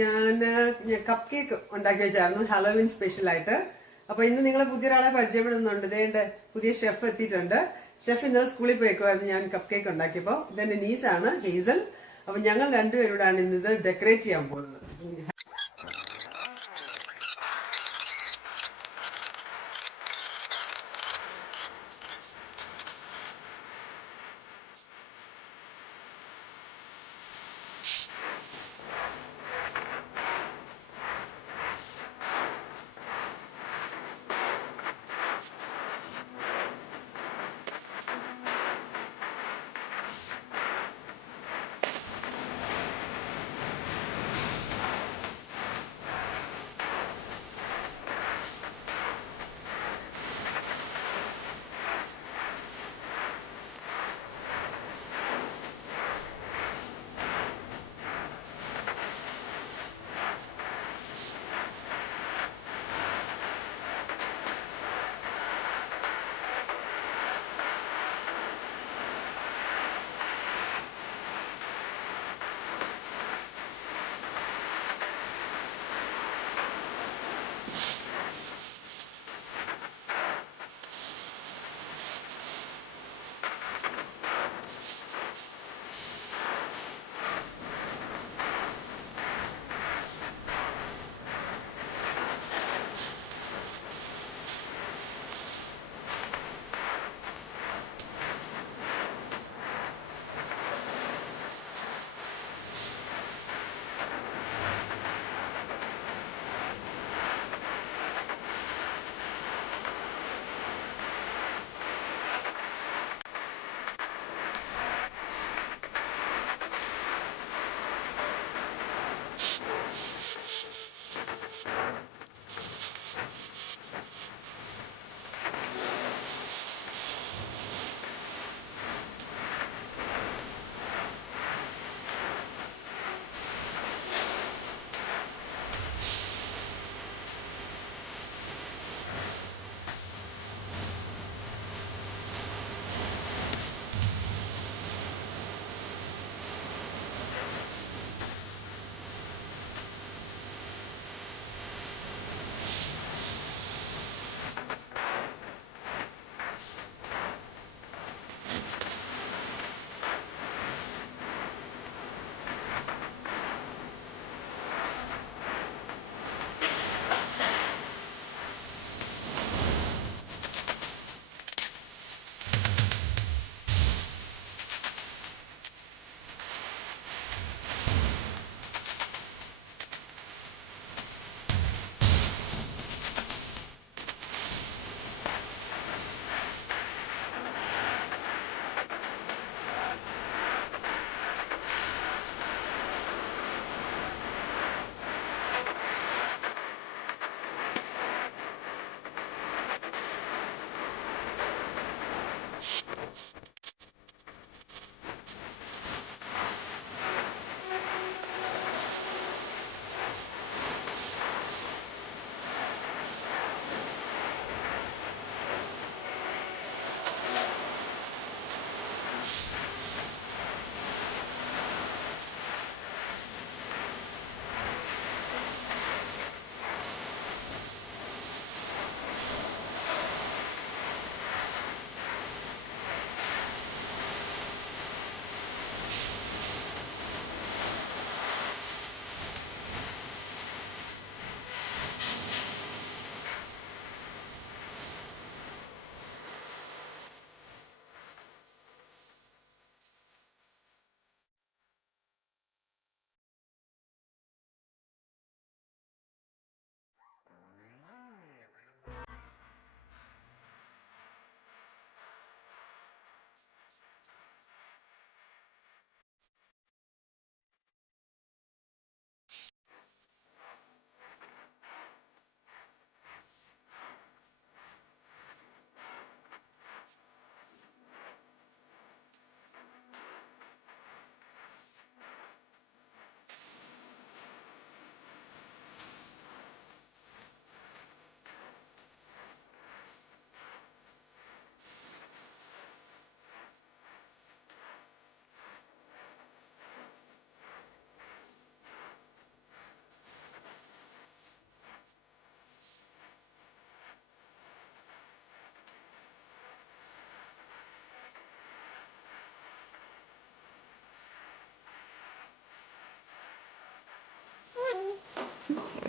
ഞാൻ cup cake ഉണ്ടാക്കി വെച്ചായിരുന്നു ഹാലോവിൻ സ്പെഷ്യൽ ആയിട്ട്. അപ്പൊ ഇന്ന് നിങ്ങളെ പുതിയൊരാളെ പരിചയപ്പെടുന്നുണ്ട്. ഇതേണ്ട് പുതിയ ഷെഫ് എത്തിയിട്ടുണ്ട്. ഷെഫ് ഇന്നലെ സ്കൂളിൽ പോയേക്കുമായിരുന്നു ഞാൻ കപ്പ് കേക്ക് ഉണ്ടാക്കിയപ്പോ. ഇതെന്റെ നീസാണ് ഹേസൽ. അപ്പൊ ഞങ്ങൾ രണ്ടുപേരോടാണ് ഇന്നത് ഡെക്കറേറ്റ് ചെയ്യാൻ പോകുന്നത്.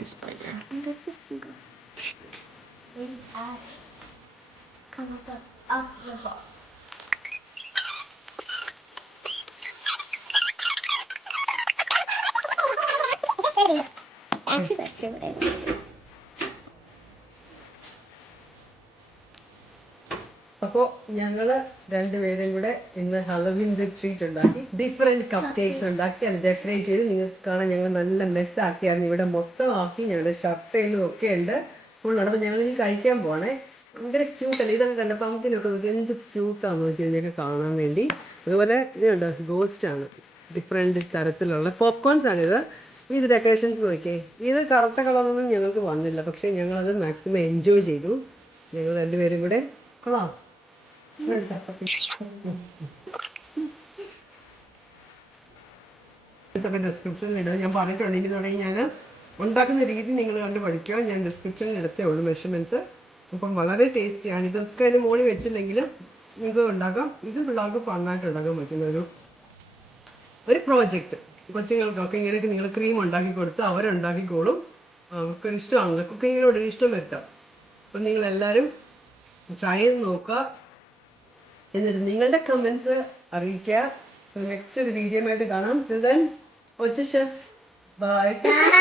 a spider. Come up the box. Actually, that's true. അപ്പോൾ ഞങ്ങള് രണ്ടുപേരും കൂടെ ഇന്ന് ഹലോവിൻ ട്രീറ്റ് ഉണ്ടാക്കി, ഡിഫറെന്റ് കപ്പ് കേക്ക്സ് ഉണ്ടാക്കി, അത് ഡെക്കറേറ്റ് ചെയ്ത് നിങ്ങൾക്ക് കാണാൻ ഞങ്ങൾ നല്ല മെസ്സാക്കിയായിരുന്നു. ഇവിടെ മൊത്തം ആക്കി, ഞങ്ങളുടെ ഷർട്ടയിലും ഒക്കെ ഉണ്ട്, ഫുള്ളാണ്. അപ്പോൾ ഞങ്ങൾ ഇനി കഴിക്കാൻ പോകണേ. ഭയങ്കര ക്യൂട്ടല്ലേ ഇതൊക്കെ കണ്ടപ്പോൾ നമുക്കിനൊക്കെ നോക്കി എന്ത് ക്യൂട്ടാന്ന് നോക്കി ഇതിനൊക്കെ കാണാൻ വേണ്ടി. അതുപോലെ ഇതുണ്ട്, ഗോസ്റ്റ് ആണ്, ഡിഫറെന്റ് തരത്തിലുള്ള പോപ്കോൺസ് ആണിത്. ഇത് ഡെക്കറേഷൻസ് നോക്കിയേ, ഇത് കറുത്ത കളറൊന്നും ഞങ്ങൾക്ക് വന്നില്ല, പക്ഷേ ഞങ്ങളത് മാക്സിമം എൻജോയ് ചെയ്തു. ഞങ്ങൾ രണ്ടുപേരും കൂടെ കൊള്ളാം. ഡിസ്ക്രിപ്ഷനിൽ ഇടുക. ഞാൻ പറഞ്ഞിട്ടുണ്ട് ഇനി തുടങ്ങി ഞാൻ ഉണ്ടാക്കുന്ന രീതി നിങ്ങൾ കണ്ട് പഠിക്കുക. ഞാൻ ഡിസ്ക്രിപ്ഷനിൽ എടുത്തേ ഉള്ളൂ മെഷർമെൻറ്റ്സ്. അപ്പം വളരെ ടേസ്റ്റിയാണ്. ഇതൊക്കെ അതിന് മുകളിൽ വെച്ചില്ലെങ്കിലും നിങ്ങൾക്ക് ഉണ്ടാക്കാം. ഇത് പിള്ളേർക്ക് ഫണ്ണായിട്ട് ഉണ്ടാക്കാൻ പറ്റുന്ന ഒരു പ്രോജക്റ്റ്. കൊച്ചുങ്ങൾക്കൊക്കെ ഇങ്ങനെയൊക്കെ നിങ്ങൾ ക്രീം ഉണ്ടാക്കി കൊടുത്ത് അവരുണ്ടാക്കിക്കോളും. അവർക്കൊരു ഇഷ്ടമാണല്ലോ, കുക്കിങ്ങിനോട് ഇഷ്ടം വരുത്താം. അപ്പം നിങ്ങളെല്ലാവരും ട്രൈ ചെയ്ത് നോക്കുക. എന്നിട്ട് നിങ്ങളുടെ കമൻസ് അറിയിക്കുക. നെക്സ്റ്റ് ഒരു വീഡിയോ ആയിട്ട് കാണാം. Till then, Ocha Chef. Bye.